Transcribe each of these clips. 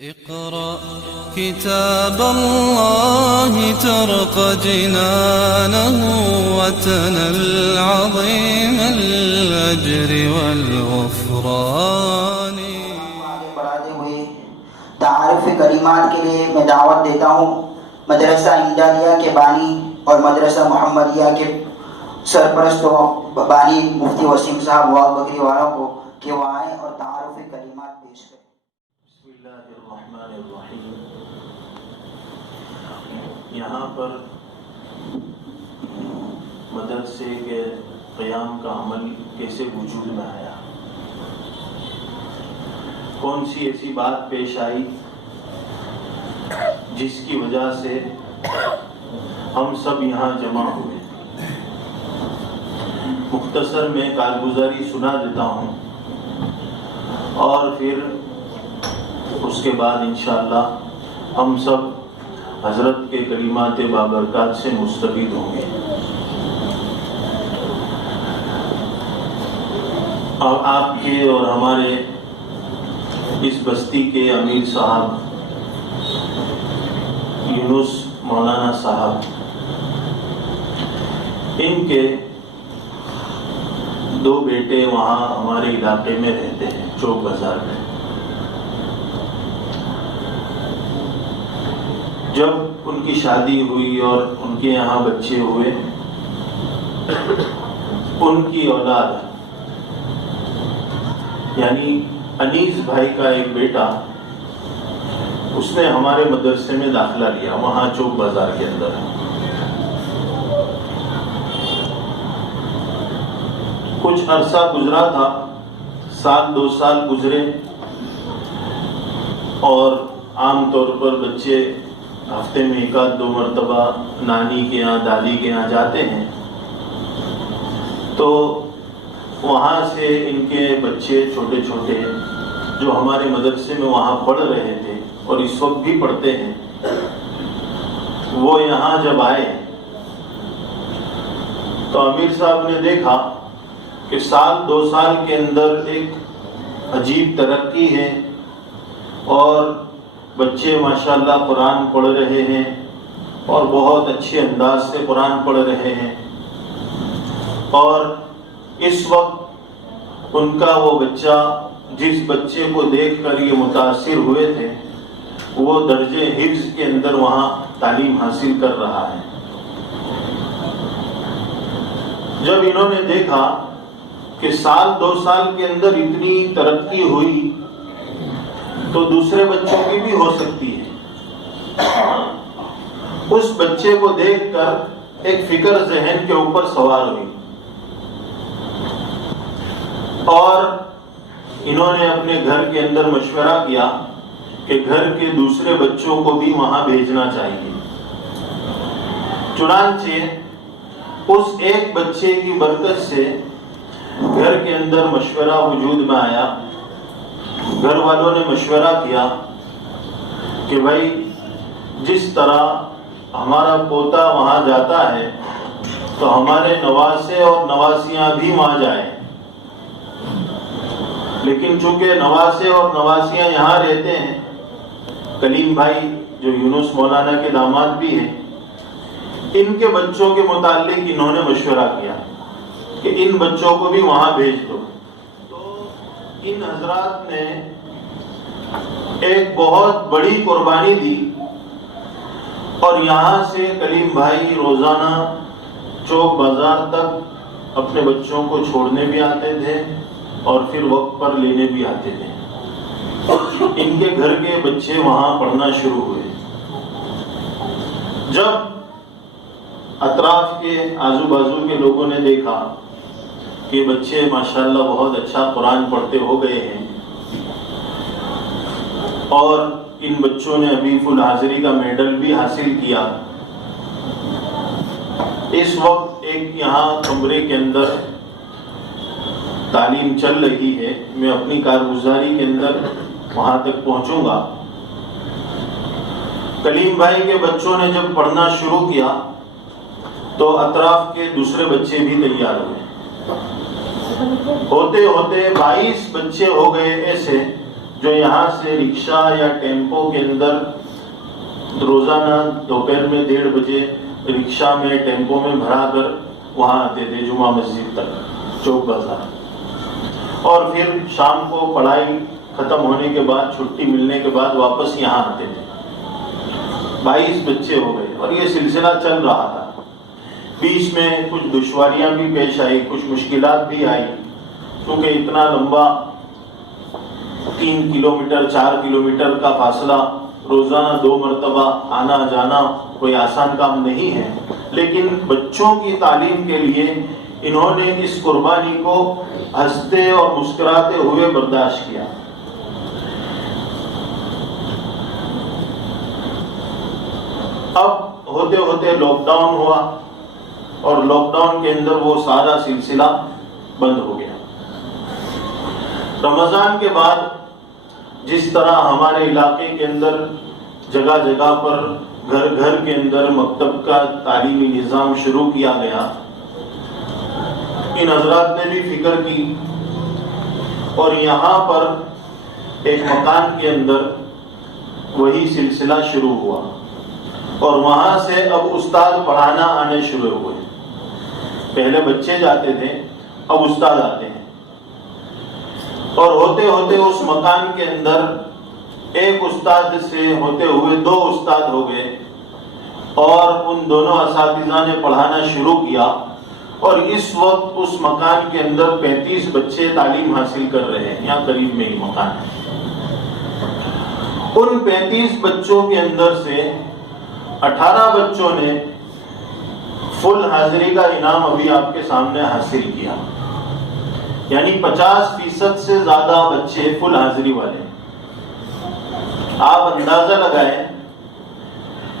اقرأ كتاب الله ترق جنانه وتنل عظيم الأجر والغفران. بڑھاتے ہوئے تعارف کلمات کے لیے میں دعوت دیتا ہوں مدرسہ امدادیہ کے بانی اور مدرسہ محمدیہ کے سرپرست بانی مفتی وسیم صاحب واؤ بکری والوں کو کہ وہ آئیں اور تعارف کلمات پیش کریں. بسم اللہ الرحمن الرحیم. یہاں پر مدرسے کے قیام کا عمل کیسے وجود میں آیا، کون سی ایسی بات پیش آئی جس کی وجہ سے ہم سب یہاں جمع ہوئے. مختصر میں کارگزاری سنا دیتا ہوں اور پھر اس کے بعد انشاءاللہ ہم سب حضرت کے کلمات بابرکات سے مستفید ہوں گے. اور آپ کے اور ہمارے اس بستی کے امیر صاحب یونس مولانا صاحب، ان کے دو بیٹے وہاں ہمارے علاقے میں رہتے ہیں چوک بازار میں. جب ان کی شادی ہوئی اور ان کے یہاں بچے ہوئے، ان کی اولاد یعنی انیس بھائی کا ایک بیٹا، اس نے ہمارے مدرسے میں داخلہ لیا وہاں چوک بازار کے اندر. کچھ عرصہ گزرا تھا، سال دو سال گزرے، اور عام طور پر بچے ہفتے میں ایک آدھ دو مرتبہ نانی کے یہاں دادی کے یہاں جاتے ہیں. تو وہاں سے ان کے بچے چھوٹے چھوٹے جو ہمارے مدرسے میں وہاں پڑھ رہے تھے اور اس وقت بھی پڑھتے ہیں، وہ یہاں جب آئے تو امیر صاحب نے دیکھا کہ سال دو سال کے اندر ایک عجیب ترقی ہے اور بچے ماشاءاللہ قرآن پڑھ رہے ہیں اور بہت اچھے انداز سے قرآن پڑھ رہے ہیں. اور اس وقت ان کا وہ بچہ جس بچے کو دیکھ کر یہ متاثر ہوئے تھے، وہ درجے حفظ کے اندر وہاں تعلیم حاصل کر رہا ہے. جب انہوں نے دیکھا کہ سال دو سال کے اندر اتنی ترقی ہوئی تو دوسرے بچوں کی بھی ہو سکتی ہے، اس بچے کو دیکھ کر ایک فکر ذہن کے اوپر سوار ہوئی اور انہوں نے اپنے گھر کے اندر مشورہ کیا کہ گھر کے دوسرے بچوں کو بھی وہاں بھیجنا چاہیے. چنانچہ اس ایک بچے کی برکت سے گھر کے اندر مشورہ وجود میں آیا. گھر والوں نے مشورہ کیا کہ بھائی جس طرح ہمارا پوتا وہاں جاتا ہے تو ہمارے نواسے اور نواسیاں بھی وہاں جائیں. لیکن چونکہ نواسے اور نواسیاں یہاں رہتے ہیں، کلیم بھائی جو یونس مولانا کے داماد بھی ہیں، ان کے بچوں کے متعلق انہوں نے مشورہ کیا کہ ان بچوں کو بھی وہاں بھیج دو. تو ان حضرات نے ایک بہت بڑی قربانی دی اور یہاں سے کلیم بھائی روزانہ چوک بازار تک اپنے بچوں کو چھوڑنے بھی آتے تھے اور پھر وقت پر لینے بھی آتے تھے. ان کے گھر کے بچے وہاں پڑھنا شروع ہوئے. جب اطراف کے آزو بازو کے لوگوں نے دیکھا کہ بچے ماشاءاللہ بہت اچھا قرآن پڑھتے ہو گئے ہیں اور ان بچوں نے ابھی فل حاضری کا میڈل بھی حاصل کیا، اس وقت ایک یہاں کمرے کے اندر تعلیم چل رہی ہے. میں اپنی کارگزاری کے اندر وہاں تک پہنچوں گا. کلیم بھائی کے بچوں نے جب پڑھنا شروع کیا تو اطراف کے دوسرے بچے بھی تیار ہوئے. ہوتے ہوتے 22 بچے ہو گئے ایسے جو یہاں سے رکشہ یا ٹیمپو کے اندر روزانہ دوپہر میں 1:30 بجے رکشہ میں ٹیمپو میں بھرا کر وہاں آتے تھے جمعہ مسجد تک چوک بازار، اور پھر شام کو پڑھائی ختم ہونے کے بعد چھٹی ملنے کے بعد واپس یہاں آتے تھے۔ 22 بچے ہو گئے اور یہ سلسلہ چل رہا تھا۔ بیچ میں کچھ دشواریاں بھی پیش آئی، کچھ مشکلات بھی آئی، کیونکہ اتنا لمبا 3 کلومیٹر 4 کلومیٹر کا فاصلہ روزانہ 2 مرتبہ آنا جانا کوئی آسان کام نہیں ہے، لیکن بچوں کی تعلیم کے لیے انہوں نے اس قربانی کو ہنستے اور مسکراتے ہوئے برداشت کیا۔ اب ہوتے ہوتے لاک ڈاؤن ہوا اور لاک ڈاؤن کے اندر وہ سارا سلسلہ بند ہو گیا۔ رمضان کے بعد جس طرح ہمارے علاقے کے اندر جگہ جگہ پر گھر گھر کے اندر مکتب کا تعلیمی نظام شروع کیا گیا، ان حضرات نے بھی فکر کی اور یہاں پر ایک مکان کے اندر وہی سلسلہ شروع ہوا، اور وہاں سے اب استاد پڑھانا آنے شروع ہوئے۔ پہلے بچے جاتے تھے، اب استاد آتے ہیں، اور ہوتے ہوتے اس مکان کے اندر ایک استاد سے ہوتے ہوئے 2 استاد ہو گئے، اور ان دونوں اساتذہ نے پڑھانا شروع کیا، اور اس وقت اس مکان کے اندر 35 بچے تعلیم حاصل کر رہے ہیں، یہاں قریب میں ہی مکان ہے۔ ان 35 بچوں کے اندر سے 18 بچوں نے فل حاضری کا انعام ابھی آپ کے سامنے حاصل کیا، یعنی 50% سے زیادہ بچے فل حاضری والے۔ آپ اندازہ لگائیں،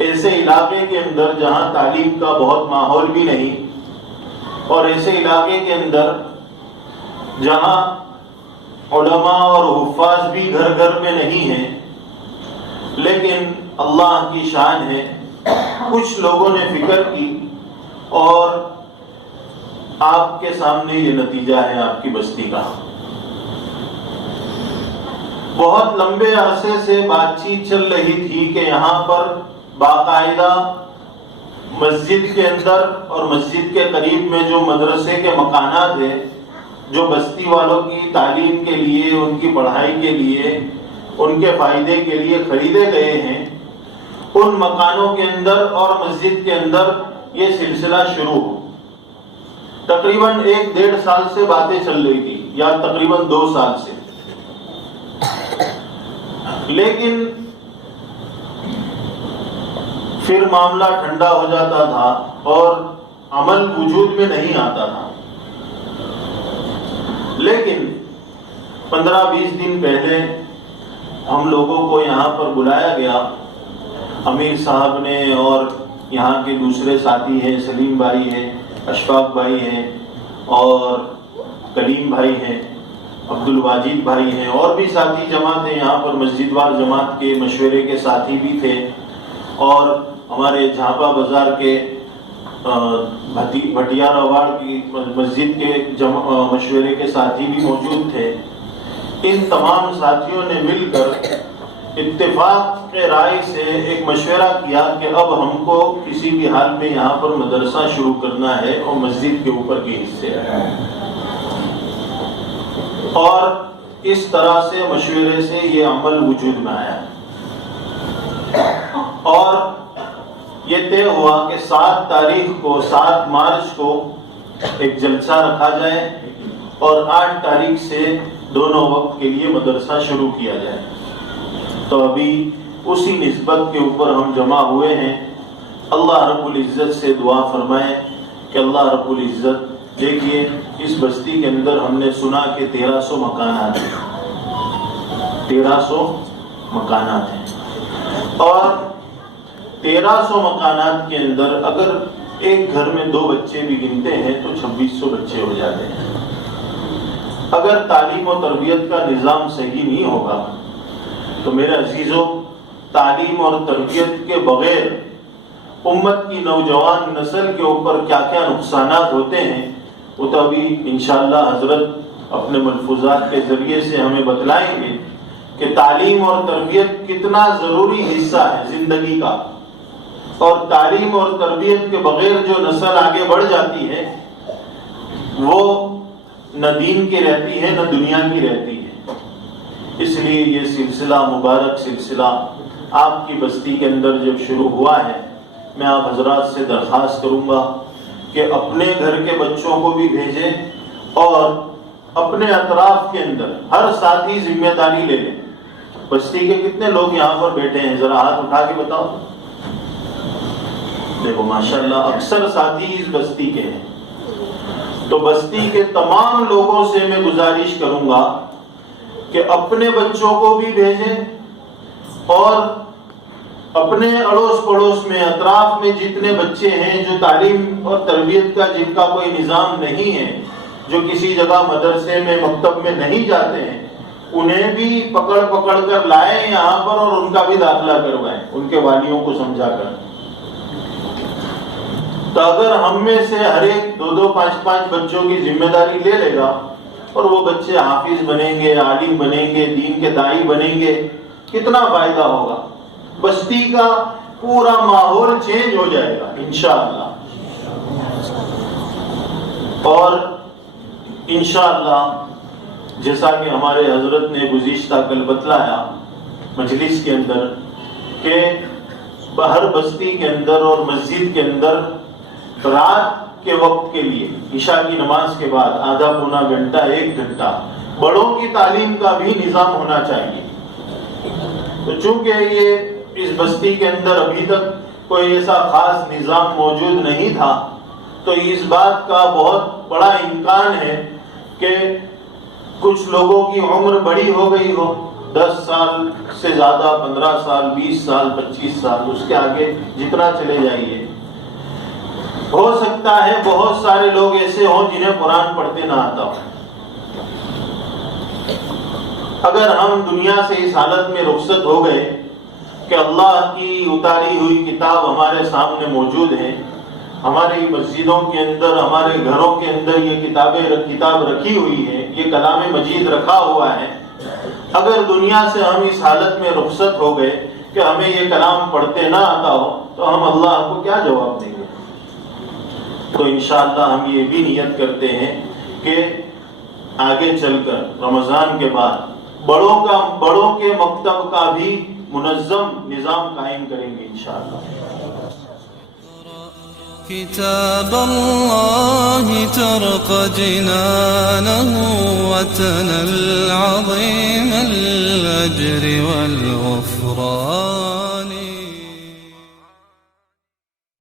ایسے علاقے کے اندر جہاں تعلیم کا بہت ماحول بھی نہیں، اور ایسے علاقے کے اندر جہاں علماء اور حفاظ بھی گھر گھر میں نہیں ہیں، لیکن اللہ کی شان ہے، کچھ لوگوں نے فکر کی اور آپ کے سامنے یہ نتیجہ ہے آپ کی بستی کا۔ بہت لمبے عرصے سے بات چیت چل رہی تھی کہ یہاں پر باقاعدہ مسجد کے اندر اور مسجد کے قریب میں جو مدرسے کے مکانات ہیں، جو بستی والوں کی تعلیم کے لیے، ان کی پڑھائی کے لیے، ان کے فائدے کے لیے خریدے گئے ہیں، ان مکانوں کے اندر اور مسجد کے اندر یہ سلسلہ شروع ہو۔ تقریباً 1-1.5 سال سے باتیں چل رہی تھی، یا تقریباً 2 سال سے، لیکن پھر معاملہ ٹھنڈا ہو جاتا تھا اور عمل وجود میں نہیں آتا تھا۔ لیکن 15-20 دن پہلے ہم لوگوں کو یہاں پر بلایا گیا، امیر صاحب نے، اور یہاں کے دوسرے ساتھی ہیں، سلیم بھائی ہیں، اشفاق بھائی ہیں، اور کلیم بھائی ہیں، عبد الواجد بھائی ہیں، اور بھی ساتھی جماعت ہیں یہاں پر، مسجد وار جماعت کے مشورے کے ساتھی بھی تھے، اور ہمارے جھانپا بازار کے بھٹیار اواڑ کی مسجد کے مشورے کے ساتھی بھی موجود تھے۔ ان تمام ساتھیوں نے مل کر اتفاق کے رائے سے ایک مشورہ کیا کہ اب ہم کو کسی بھی حال میں یہاں پر مدرسہ شروع کرنا ہے اور مسجد کے اوپر کے حصے ہے، اور اس طرح سے مشورے سے یہ عمل وجود میں آیا، اور یہ طے ہوا کہ 7 مارچ کو ایک جلسہ رکھا جائے اور 8 تاریخ سے دونوں وقت کے لیے مدرسہ شروع کیا جائے۔ تو ابھی اسی نسبت کے اوپر ہم جمع ہوئے ہیں۔ اللہ رب العزت سے دعا فرمائیں کہ اللہ رب العزت، دیکھیے اس بستی کے اندر ہم نے سنا کہ 1300 مکانات ہیں، 1300 مکانات ہیں، اور 1300 مکانات کے اندر اگر ایک گھر میں 2 بچے بھی گنتے ہیں تو 2600 بچے ہو جاتے ہیں۔ اگر تعلیم و تربیت کا نظام صحیح نہیں ہوگا تو میرے عزیزوں، تعلیم اور تربیت کے بغیر امت کی نوجوان نسل کے اوپر کیا کیا نقصانات ہوتے ہیں وہ تو ابھی انشاءاللہ حضرت اپنے ملفوظات کے ذریعے سے ہمیں بتلائیں گے، کہ تعلیم اور تربیت کتنا ضروری حصہ ہے زندگی کا، اور تعلیم اور تربیت کے بغیر جو نسل آگے بڑھ جاتی ہے وہ نہ دین کی رہتی ہے نہ دنیا کی رہتی ہے۔ اس لیے یہ سلسلہ، مبارک سلسلہ آپ کی بستی کے اندر جب شروع ہوا ہے، میں آپ حضرات سے درخواست کروں گا کہ اپنے گھر کے بچوں کو بھی بھیجیں اور اپنے اطراف کے اندر ہر ساتھی ذمہ داری لے لیں۔ بستی کے کتنے لوگ یہاں پر بیٹھے ہیں؟ ذرا ہاتھ اٹھا کے بتاؤ۔ دیکھو ماشاءاللہ اکثر ساتھی اس بستی کے ہیں، تو بستی کے تمام لوگوں سے میں گزارش کروں گا کہ اپنے بچوں کو بھی بھیجیں اور اپنے اڑوس پڑوس میں، اطراف میں جتنے بچے ہیں جو تعلیم اور تربیت کا جن کا کوئی نظام نہیں ہے، جو کسی جگہ مدرسے میں مکتب میں نہیں جاتے ہیں، انہیں بھی پکڑ کر لائیں یہاں پر اور ان کا بھی داخلہ کروائیں، ان کے والیوں کو سمجھا کر۔ تو اگر ہم میں سے ہر ایک 2-2 5-5 بچوں کی ذمہ داری لے لے گا اور وہ بچے حافظ بنیں گے، عالم بنیں گے، دین کے داعی بنیں گے، کتنا فائدہ ہوگا؟ بستی کا پورا ماحول چینج ہو جائے گا انشاءاللہ۔ اور انشاءاللہ جیسا کہ ہمارے حضرت نے گزشتہ کل بتلایا مجلس کے اندر کہ ہر بستی کے اندر اور مسجد کے اندر رات کے وقت کے لیے عشاء کی نماز کے بعد آدھا پونا گھنٹہ 1 گھنٹہ بڑوں کی تعلیم کا بھی نظام ہونا چاہیے۔ تو چونکہ یہ اس بستی کے اندر ابھی تک کوئی ایسا خاص نظام موجود نہیں تھا، تو اس بات کا بہت بڑا امکان ہے کہ کچھ لوگوں کی عمر بڑی ہو گئی ہو، 10 سال سے زیادہ، 15 سال، 20 سال، 25 سال، اس کے آگے جتنا چلے جائیے، ہو سکتا ہے بہت سارے لوگ ایسے ہوں جنہیں قرآن پڑھتے نہ آتا ہو۔ اگر ہم دنیا سے اس حالت میں رخصت ہو گئے کہ اللہ کی اتاری ہوئی کتاب ہمارے سامنے موجود ہے، ہماری مسجدوں کے اندر، ہمارے گھروں کے اندر یہ کتاب رکھی ہوئی ہے، یہ کلام مجید رکھا ہوا ہے، اگر دنیا سے ہم اس حالت میں رخصت ہو گئے کہ ہمیں یہ کلام پڑھتے نہ آتا ہو، تو ہم اللہ کو کیا جواب دیں گے؟ تو انشاءاللہ ہم یہ بھی نیت کرتے ہیں کہ آگے چل کر رمضان کے بعد بڑوں کے مکتب کا بھی منظم نظام قائم کریں گے انشاءاللہ۔ كتاب الله ترقى جنانه وتنال عظيم الأجر والغفران